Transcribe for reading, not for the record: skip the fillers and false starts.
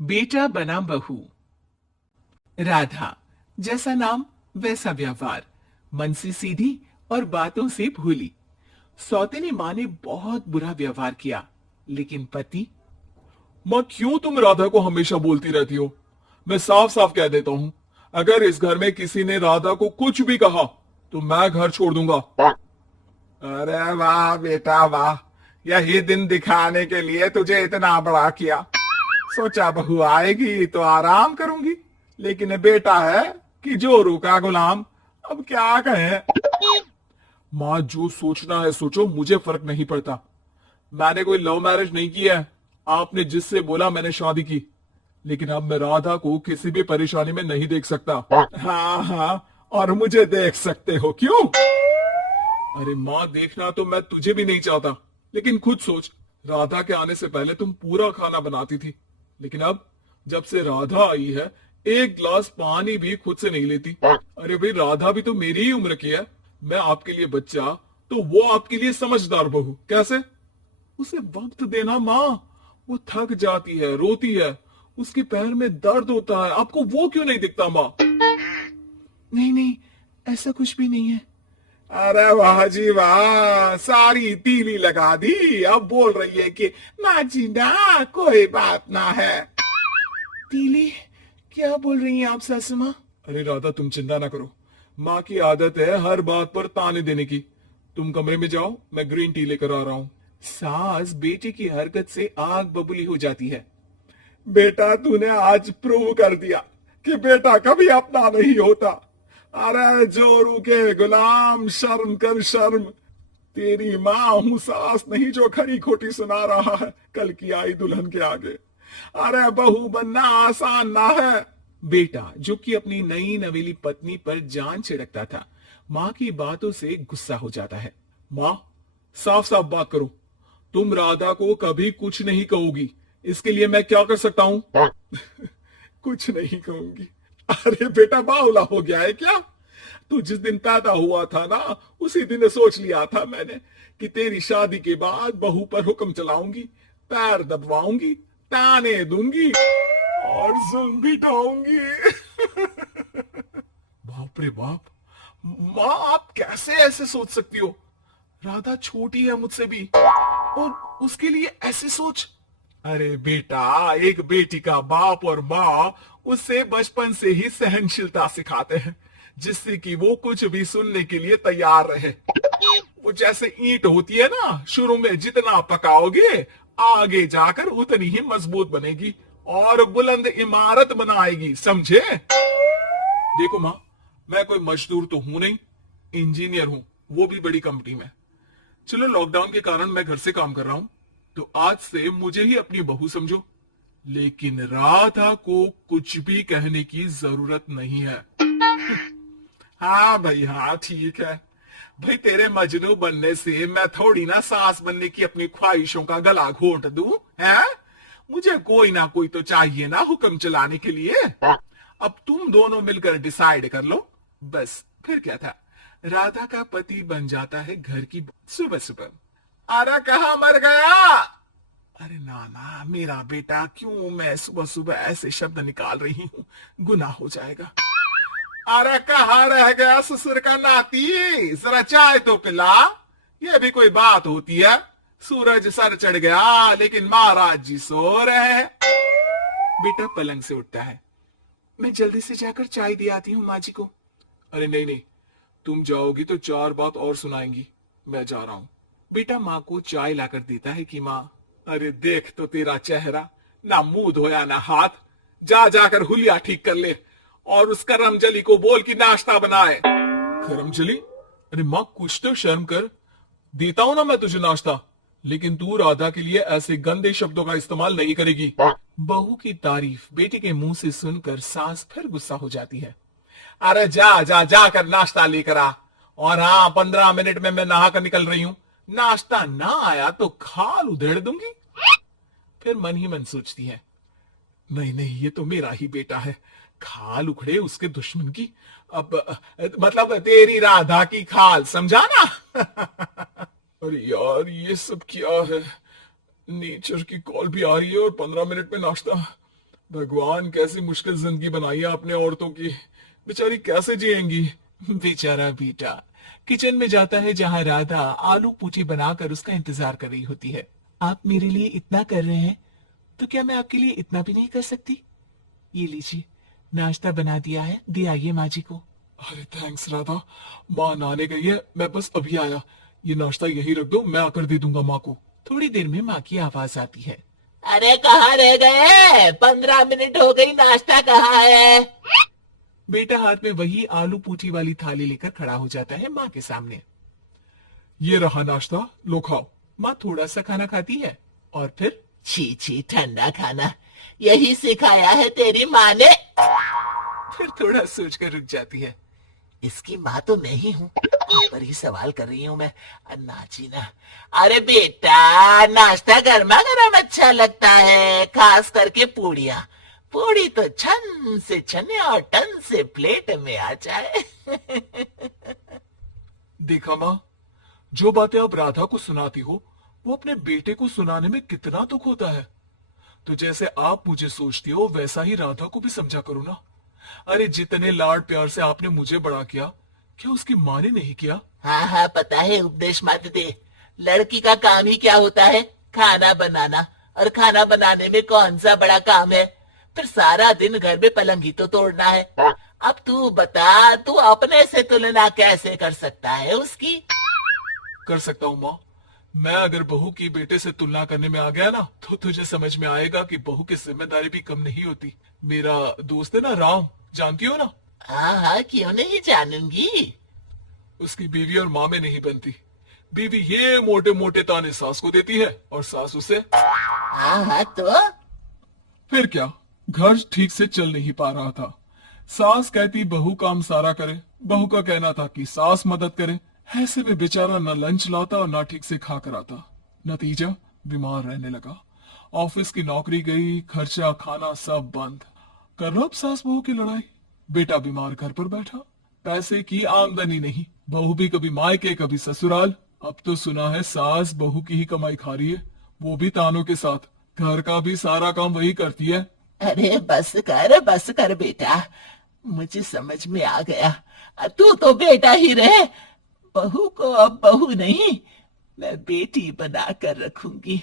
बेटा बना बहू। राधा, जैसा नाम वैसा व्यवहार, मन से सीधी और बातों से भोली। सौतेली माँ ने बहुत बुरा व्यवहार किया, लेकिन पति। माँ, क्यों तुम राधा को हमेशा बोलती रहती हो? मैं साफ साफ कह देता हूँ, अगर इस घर में किसी ने राधा को कुछ भी कहा तो मैं घर छोड़ दूंगा। अरे वाह बेटा वाह, यही दिन दिखाने के लिए तुझे इतना बड़ा किया। सोचा बहू आएगी तो आराम करूंगी, लेकिन ये बेटा है कि जोरू का गुलाम। अब क्या कहें। माँ, जो सोचना है सोचो, मुझे फर्क नहीं पड़ता। मैंने कोई लव मैरिज नहीं किया है। आपने जिससे बोला मैंने शादी की, लेकिन अब मैं राधा को किसी भी परेशानी में नहीं देख सकता। हाँ हाँ, और मुझे देख सकते हो क्यों? अरे माँ, देखना तो मैं तुझे भी नहीं चाहता, लेकिन खुद सोच, राधा के आने से पहले तुम पूरा खाना बनाती थी, लेकिन अब जब से राधा आई है एक गिलास पानी भी खुद से नहीं लेती। अरे भाई, राधा भी तो मेरी ही उम्र की है। मैं आपके लिए बच्चा तो वो आपके लिए समझदार बहू। कैसे? उसे वक्त देना माँ। वो थक जाती है, रोती है, उसके पैर में दर्द होता है, आपको वो क्यों नहीं दिखता माँ? नहीं नहीं, ऐसा कुछ भी नहीं है। अरे वाह जी वाह, सारी तीली लगा दी। अब बोल रही है कि ना जी ना, कोई बात ना है। तीली, क्या बोल रही हैं आप सासू माँ? अरे राधा, तुम चिंता ना करो। माँ की आदत है हर बात पर ताने देने की। तुम कमरे में जाओ, मैं ग्रीन टी लेकर आ रहा हूँ। सास बेटे की हरकत से आग बबूली हो जाती है। बेटा, तूने आज प्रूव कर दिया कि बेटा कभी अपना नहीं होता। अरे जोरू के गुलाम, शर्म कर शर्म। तेरी माँ हूं, सास नहीं जो खरी खोटी सुना रहा है कल की आई दुल्हन के आगे। अरे बहू बनना आसान ना है। बेटा, जो कि अपनी नई नवेली पत्नी पर जान छिड़कता था, माँ की बातों से गुस्सा हो जाता है। माँ, साफ साफ बात करो। तुम राधा को कभी कुछ नहीं कहोगी, इसके लिए मैं क्या कर सकता हूँ? कुछ नहीं कहूंगी। अरे बेटा, बावला हो गया है क्या? तू जिस दिन पैदा हुआ था ना, उसी दिन सोच लिया था मैंने कि तेरी शादी के बाद बहू पर हुक्म चलाऊंगी, पैर दबवाऊंगी, ताने दूंगी और जुल्म भी ढाऊंगी। बाप रे बाप, माँ आप कैसे ऐसे सोच सकती हो? राधा छोटी है मुझसे भी, और उसके लिए ऐसी सोच। अरे बेटा, एक बेटी का बाप और माँ उसे बचपन से ही सहनशीलता सिखाते हैं, जिससे कि वो कुछ भी सुनने के लिए तैयार रहे। वो जैसे ईंट होती है ना, शुरू में जितना पकाओगे आगे जाकर उतनी ही मजबूत बनेगी और बुलंद इमारत बनाएगी, समझे? देखो माँ, मैं कोई मजदूर तो हूं नहीं, इंजीनियर हूं, वो भी बड़ी कंपनी में। चलो, लॉकडाउन के कारण मैं घर से काम कर रहा हूं, तो आज से मुझे ही अपनी बहू समझो, लेकिन राधा को कुछ भी कहने की जरूरत नहीं है। हाँ भाई हाँ, ठीक है भाई। तेरे मजनू बनने से मैं थोड़ी ना सास बनने की अपनी ख्वाहिशों का गला घोंट दूं, है? मुझे कोई ना कोई तो चाहिए ना हुक्म चलाने के लिए। अब तुम दोनों मिलकर डिसाइड कर लो, बस। फिर क्या था, राधा का पति बन जाता है घर की सुबह सुबह। अरे कहाँ मर गया? अरे नाना, मेरा बेटा, क्यों मैं सुबह सुबह ऐसे शब्द निकाल रही हूँ? गुनाह हो जाएगा। अरे कहाँ रह गया ससुर का नाती? जरा चाय तो पिला। ये भी कोई बात होती है? सूरज सर चढ़ गया लेकिन महाराज जी सो रहे हैं। बेटा पलंग से उठता है। मैं जल्दी से जाकर चाय दे आती हूँ माँ जी को। अरे नहीं नहीं, तुम जाओगी तो चार बात और सुनाएंगी। मैं जा रहा हूं। बेटा माँ को चाय लाकर देता है कि माँ। अरे देख तो तेरा चेहरा, ना मुंह धोया ना हाथ। जा जाकर हुलिया ठीक कर ले और उस करमजली को बोल कि नाश्ता बनाए। करमजली? अरे माँ, कुछ तो शर्म कर। देता हूं ना मैं तुझे नाश्ता, लेकिन तू राधा के लिए ऐसे गंदे शब्दों का इस्तेमाल नहीं करेगी। बहू की तारीफ बेटे के मुंह से सुनकर सास फिर गुस्सा हो जाती है। अरे जा जा जाकर नाश्ता लेकर आ। और हाँ, 15 मिनट में मैं नहा कर निकल रही हूँ। नाश्ता ना आया तो खाल उधेड़ दूंगी। फिर मन ही मन सोचती है, नहीं नहीं, ये तो मेरा ही बेटा है। खाल उखड़े उसके दुश्मन की। अब मतलब तेरी राधा की खाल, समझा ना? अरे यार, ये सब क्या है? नेचर की कॉल भी आ रही है और 15 मिनट में नाश्ता। भगवान, कैसी मुश्किल जिंदगी बनाई है आपने औरतों की। बेचारी कैसे जिएंगी। बेचारा बेटा किचन में जाता है जहां राधा आलू पूची बनाकर उसका इंतजार कर रही होती है। आप मेरे लिए इतना कर रहे हैं तो क्या मैं आपके लिए इतना भी नहीं कर सकती? ये लीजिए, नाश्ता बना दिया है, दे आइए माँ जी को। अरे थैंक्स राधा, माँ नहाने गई है, मैं बस अभी आया। ये नाश्ता यही रख दो, मैं आकर दे दूंगा माँ को। थोड़ी देर में माँ की आवाज आती है। अरे कहाँ रह गए? 15 मिनट हो गई, नाश्ता कहाँ है? बेटा हाथ में वही आलू पूची वाली थाली लेकर खड़ा हो जाता है माँ के सामने। ये रहा नाश्ता, लो खाओ। माँ थोड़ा सा खाना खाती है और फिर छी छी, ठंडा खाना यही सिखाया है तेरी माँ ने? थोड़ा सोचकर रुक जाती है। इसकी माँ तो मैं ही हूँ, पर ही सवाल कर रही हूँ मैं। नाची ना। अरे बेटा, नाश्ता गर्मा गर्म अच्छा लगता है, खास करके पूड़ियाँ। पूड़ी तो छन से छने और टन से प्लेट में आ जाए। देखा माँ, जो बातें आप राधा को सुनाती हो वो अपने बेटे को सुनाने में कितना दुख होता है। तो जैसे आप मुझे सोचती हो वैसा ही राधा को भी समझा करो ना। अरे जितने लाड प्यार से आपने मुझे बड़ा किया, क्या उसकी माँ ने नहीं किया? हाँ हाँ, पता है, उपदेश मत दे। लड़की का काम ही क्या होता है? खाना बनाना। और खाना बनाने में कौन सा बड़ा काम है? फिर सारा दिन घर में पलंग ही तो तोड़ना है। अब तू बता, तू अपने से तुलना कैसे कर सकता है उसकी? कर सकता हूँ माँ। मैं अगर बहू की बेटे से तुलना करने में आ गया ना, तो तुझे समझ में आएगा कि बहू की जिम्मेदारी भी कम नहीं होती। मेरा दोस्त है ना राम, जानती हो ना? हाँ हाँ, क्यों नहीं जानूंगी। उसकी बीवी और माँ में नहीं बनती। बीवी ये मोटे मोटे ताने सास को देती है और सास उसे। हाँ हाँ, तो फिर क्या, घर ठीक से चल नहीं पा रहा था। सास कहती बहू काम सारा करे, बहू का कहना था कि सास मदद करे। ऐसे में बेचारा न लंच लाता और न ठीक से खा कर आता। नतीजा, बीमार रहने लगा। ऑफिस की नौकरी गई, खर्चा खाना सब बंद। कर लो अब सास बहू की लड़ाई। बेटा बीमार घर पर बैठा, पैसे की आमदनी नहीं, बहू भी कभी मायके कभी ससुराल। अब तो सुना है सास बहू की ही कमाई खा रही है, वो भी तानों के साथ। घर का भी सारा काम वही करती है। अरे बस कर बेटा, मुझे समझ में आ गया। तू तो बेटा ही रहे। बहू को अब बहू नहीं, मैं बेटी बना कर रखूंगी।